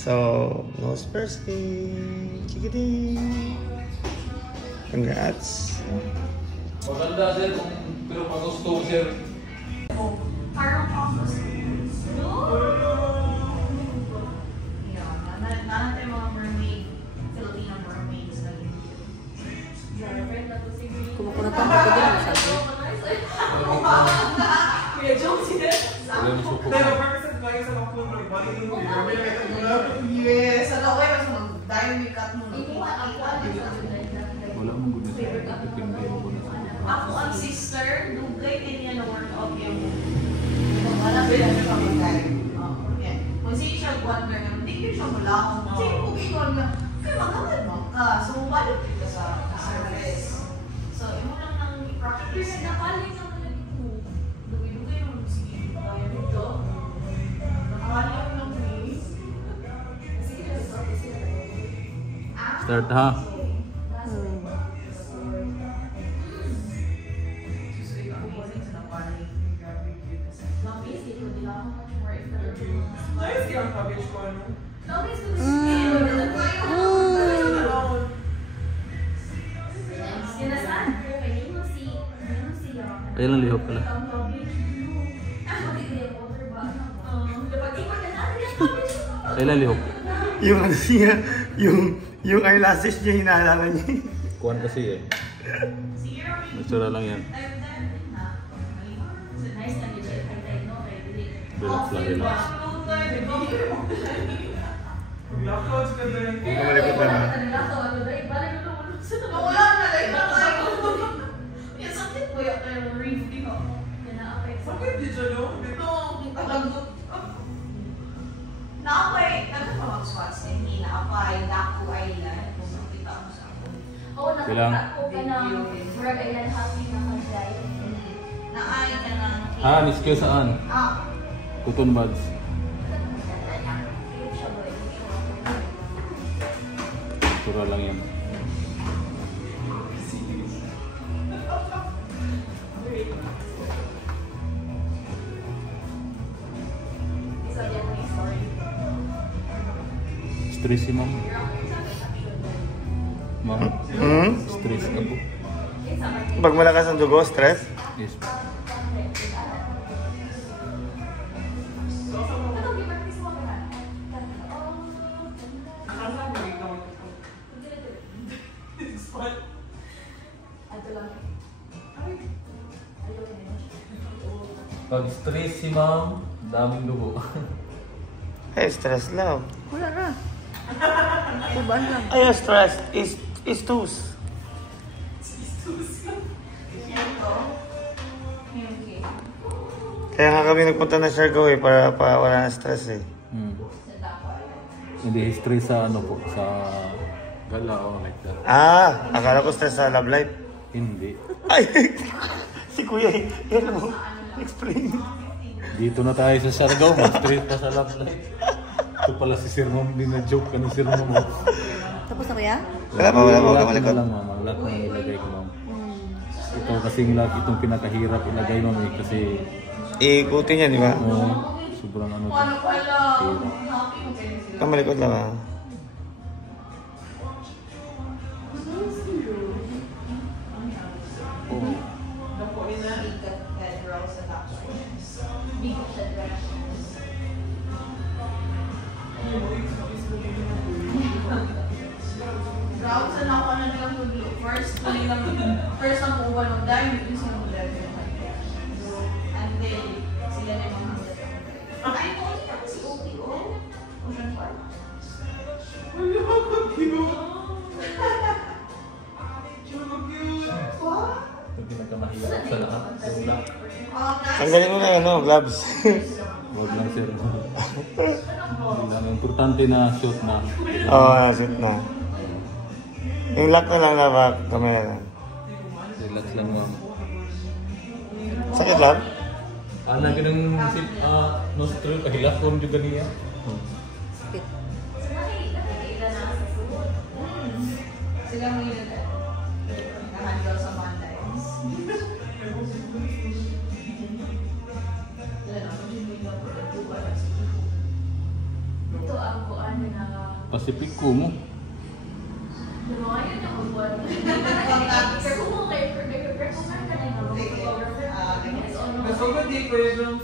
So, nose piercing. Chikiti. Congrats. Maganda sir, pero pag gusto sir. Parang process. Nanatay mga mermaid, Filipino mermaids na yun. Kumukunat ang ito din ang sabi. Kuya Jones sila. Pero purposes ba yung sa mga puno? Bakit yung Yes, ano ko yung mag-dime makeup mo. Wala mong guna sir. Depende mo guna sir. Ako ang sister, dugay din yan na workout yung wala sila siya mag-dime. Kung siya wonder nga, hindi ko siya mula akong sige po gano'n nga, kaya magkakad mo ka. So, wala ka sa service. So, imo lang nang i-practice. Nakaling naman na ito. Dugay-dugay mo, sige, kaya nito. Nakaling lang please. Sige, Start ha. Nice kaya ang package ko, ano? Ayun lang lihok pala. Ayun lang lihok. Yung ano siya, yung eyelashes niya, hinaalala niya. Kuhan kasi eh. Natsura lang yan. Relax lang, relax. Mag-lockouts ka din. Malikot na na. wala na like yung sakit po yung review Sakit di siya, no? ito talagot naapay nagpapag-squats din naapay Daku Island kung nakita mo sa ako Bilang? ako ka ng Murag Island happy na kajay naay ka ng Miss Kyo saan? Cotton buds. Natsura lang yan. Stress si ma'am. Ma'am, stress ako. Pag malakas ang dugo, stress? Yes. Pag stress si ma'am, daming dugo. Stress lang. Wala na. Kubaan lang. Stress is tooth. Kaya nga kami nagpunta na Siargao para wala na stress eh. Hindi stress sa ano po, sa gala o like that. Akala ko stress sa love life. Hindi. Ay, si Kuya, yan mo. Explain. Dito na tayo sa Siargao, mas straight pa sa love life. Ito pala si Sir Mom, din na joke ka ng Sir Mom. Tapos na kuya? Wala pa. Lahat na lang mama, lahat na ilagay ko ma'am. Ito kasing lahat, itong pinakahirap ilagay ma'am eh, kasi Iikutin yan, di ba? sobrang ano to. ano pala Malikot lang First ang kuha ng dime, yung sila mag-level. And then, sila na yung mga ay, kung hindi ako si OPO, Ocean Park. Ito pinakamahirap sa lahat. Yung lahat. Tanggalin mo na yan, gloves. Huwag lang sir. Hindi lang. Importante na shoot na. Shoot na. Yung lock na lang na back, kamera lang. Relax lang ma'am. Sakit lang? Ana ganang nostril kahilakon juga niya. Sakit. Sila mo yun nakahandle sa Monday. Pacific Kumu. Pero ayun na ako buwan. Pero kung okay, pero kung saan ka na yung photographer, Mas maganda ko yung